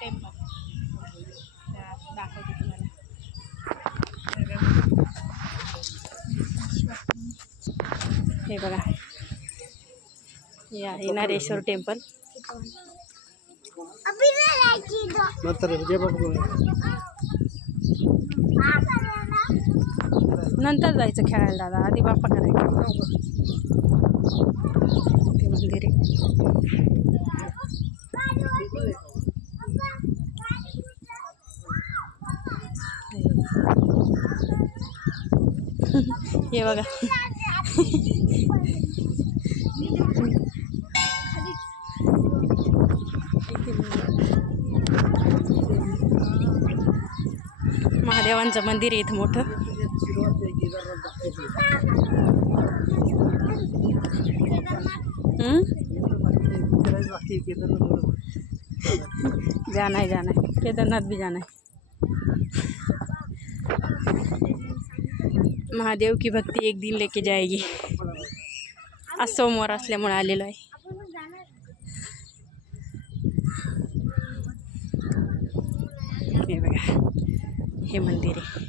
Temple दाखवते तुम्हाला। हे बघा, हे आहे नारेश्वर टेम्पल। नंतर जायचं खेळायला दादा, आधी बाप्पा करायचं। ते मंदिर आहे। हे बघा, महादेवांचं मंदिर आहे इथं मोठं। जाना है केदारनाथ भी जाना है। महादेव की भक्ति एक दिन लेके जाएगी। आज सोमवार असल्यामुळे आलेलो आहे। हे बघा, हे मंदिर आहे।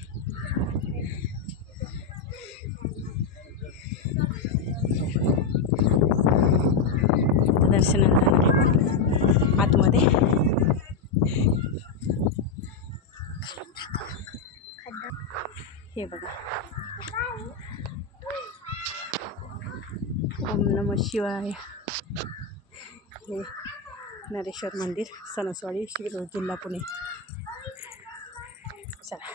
दर्शनाला जाणार आहे आतमध्ये। हे बघा, ओम नमः शिवाय। हे नारेश्वर मंदिर, सणसवाडी, शिरोळ जिल्हा, पुणे। चला,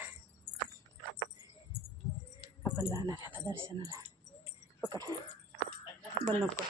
आपण जाणार आहे आता दर्शनाला। पकड, बंद नको।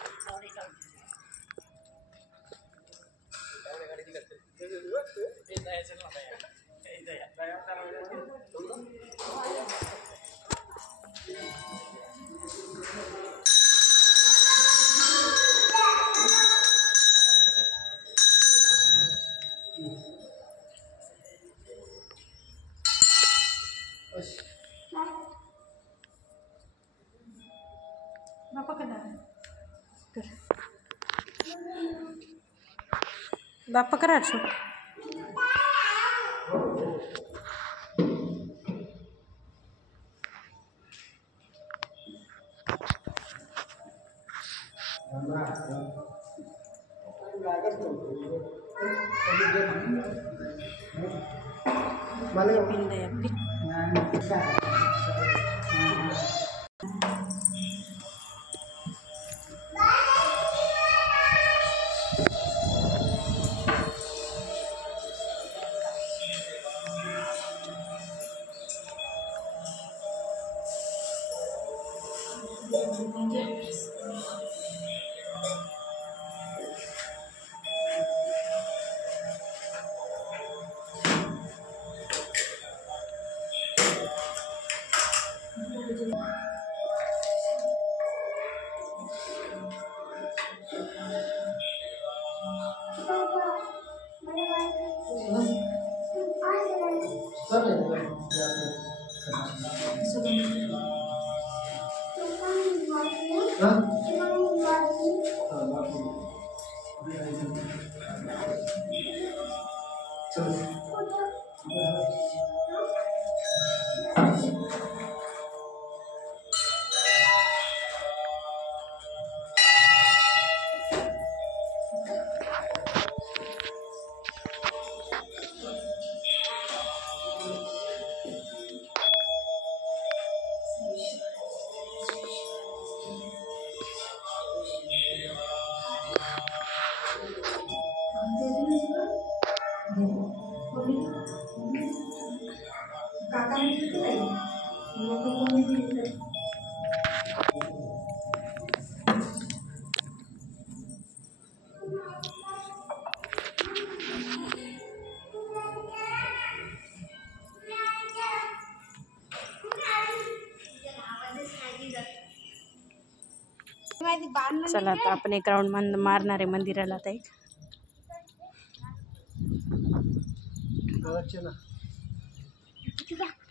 बाप्पा करा छो। पिंड आहे आपली। चला आता आपण एक राउंड मारणार आहे मंदिराला। आता एक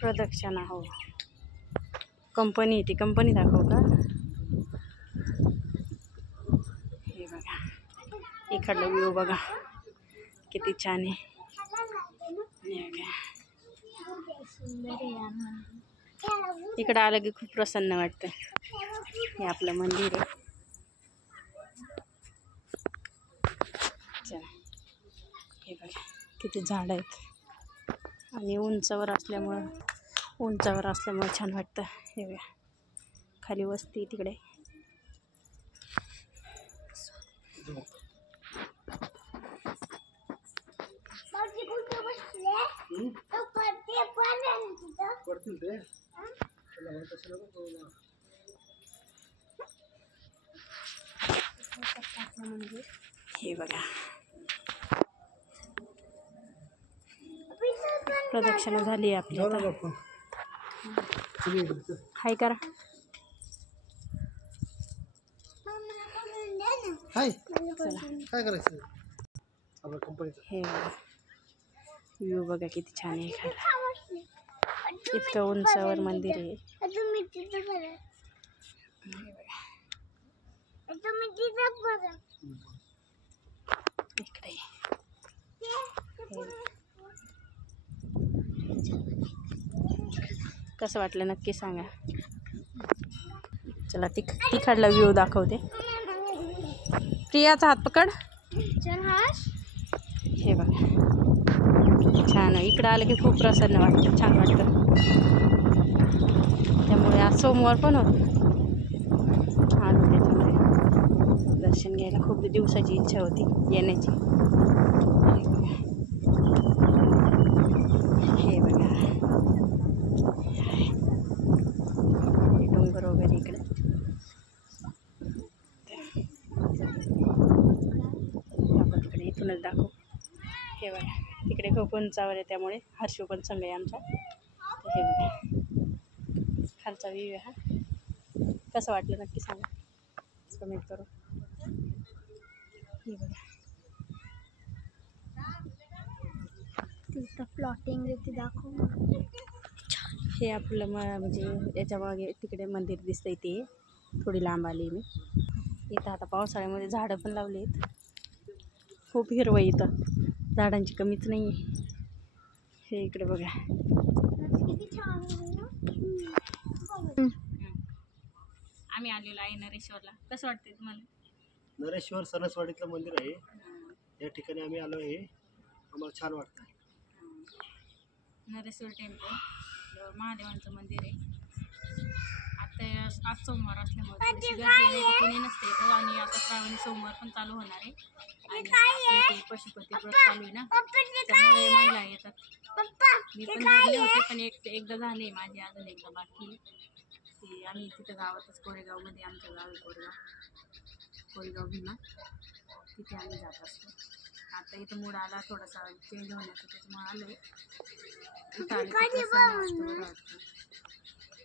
प्रदक्षिणा हो, कंपनी ती कंपनी दाखव का। इकडला व्ह्यू बघा किती छान आहे. इकडं आलं की खूप प्रसन्न वाटतं. हे आपलं मंदिर आहे. चला हे बघा किती झाडं आहेत आणि उंचावर असल्यामुळं छान वाटतं. हे बघा खाली वस्ती तिकडे. हे बघा प्रदक्षिणा झाली आपली. हाय करा. काय करायचं आपल्या कंपनीचं. हे व्ह्यू बघा किती छान आहे. खाली इतकं उंचावर मंदिर आहे. इकडे कसं वाटलं नक्की सांगा. चला तिकडला व्ह्यू दाखवते. प्रियाचा हात पकड. हे बघा छान आहे. इकडं आलं की खूप प्रसन्न वाटतं, छान वाटतं. त्यामुळे आज सोमवार पण होतं. आलो त्याच्यामुळे दर्शन घ्यायला खूप दिवसाची इच्छा होती येण्याची. हे बघा डोंगर वगैरे इकडे. तिकडे इथूनच दाखवू. हे बघा तिकडे खूप उंचावर आहे त्यामुळे हर्षू पण संघ आहे आमचा. हे बघा खालचा व्ह्यू हा. कसं वाटलं नक्की सांगा, कमेंट करू. हे बघा प्लॉटिंग ते दाखव. हे आपलं म्हणजे याच्या मागे तिकडे मंदिर दिसतंय. ते थोडी लांब आली मी. इथं आता पावसाळ्यामध्ये झाडं पण लावली आहेत. खूप हिरवं इथं, झाडांची कमीच नाही आहे. हे इकडे बघा. आम्ही आलेलो आहे नरेश्वरला. कसं वाटतंय तुम्हाला? नरेश्वर सणसवाडीतलं मंदिर आहे. या ठिकाणी आम्ही आलो आहे. आम्हाला छान वाटतं. नरेश्वर टेम्पल महादेवांचं मंदिर आहे. आता आज सोमवार असल्यामुळे थोडीशी गर्दी नाही तर कोणी नसते इथं. आणि आता श्रावणी सोमवार पण चालू होणार आहे. आणि ते पशुपती व्रत चालू आहे ना, त्यामुळे महिला येतात. मी पण धरले होते पण एकदा झाले माझी, अजून एकदा बाकी. ते आम्ही तिथं गावातच कोरेगावमध्ये, आमचं गाव आहे कोरेगाव भीमा, तिथे आम्ही जात असतो. आता इथं मूड आला थोडासा चेंज होण्याचा, त्याच्यामुळे आलो आहे. इथं आलं की प्रसन्न बरं वाटतं.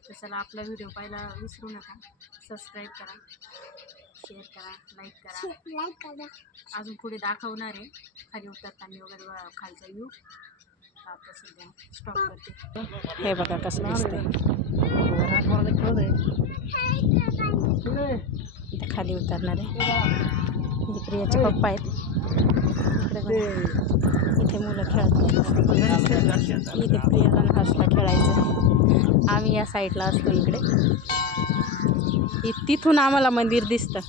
तर चला आपला व्हिडिओ पाहायला विसरू नका. सबस्क्राईब करा, शेअर करा, लाईक करा. अजून पुढे दाखवणार आहे खाली उतरताना वगैरे खालचा व्ह्यू. आता सध्या स्टॉप करते. हे बघा कसं दिसतंय. इथे खाली उतरणार आहे. इथे प्रियाचे पप्पा आहेत. इथे मुलं खेळत. इथे प्रियाला आणि हर्षला खेळायचं. आम्ही या साईडला असतो इकडे. तिथून आम्हाला मंदिर दिसतं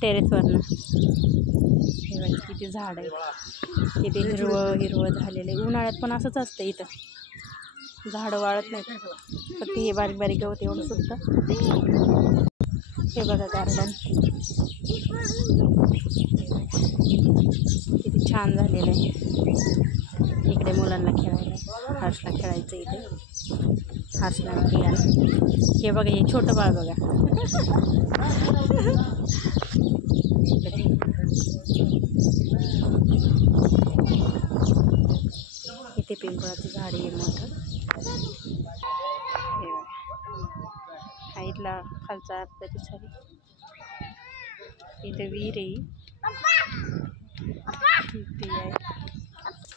टेरेसवरनं. हे बघा किती झाड आहे, किती हिरवं झालेलं आहे. उन्हाळ्यात पण असंच असतं इथं, झाडं वाळत नाही, फक्त हे बारीक बारीक गवत एवढं सुद्धा. हे बघा गार्डन किती छान झालेलं आहे. इकडे मुलांना खेळायला, हर्षला खेळायचं इथे, हर्षला प्रियाला. हे बघा हे छोटं बाळ बघा. इथे पिंपळाचं झाड आहे मोठं. हे बघा साईडला खालचा परिसर. इथे विहीर आहे.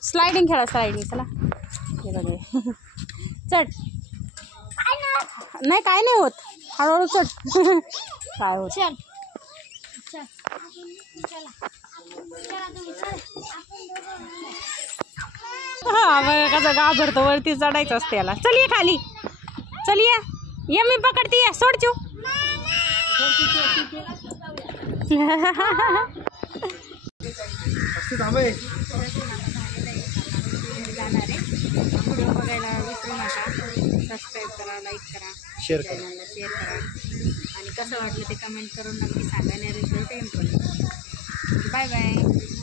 स्लायडिंग खेळा, स्लायडिंग. चला हे बघा चढ. नाही काय नाही होत, हळूहळू चढ. काय होत हा बघा कसं घाबरतो, वरती चढायचं असते याला. चल ये खाली, चल ये मी पकडते, ये सोड चू. जाणार आहे. व्हिडिओ बघायला विसरू नका. सबस्क्राईब करा, लाईक करा, शेअर करा. चॅनलला शेअर करा आणि कसं वाटलं ते कमेंट करून नक्की सांगा. नेरळीचं टेम्पल. Bye bye.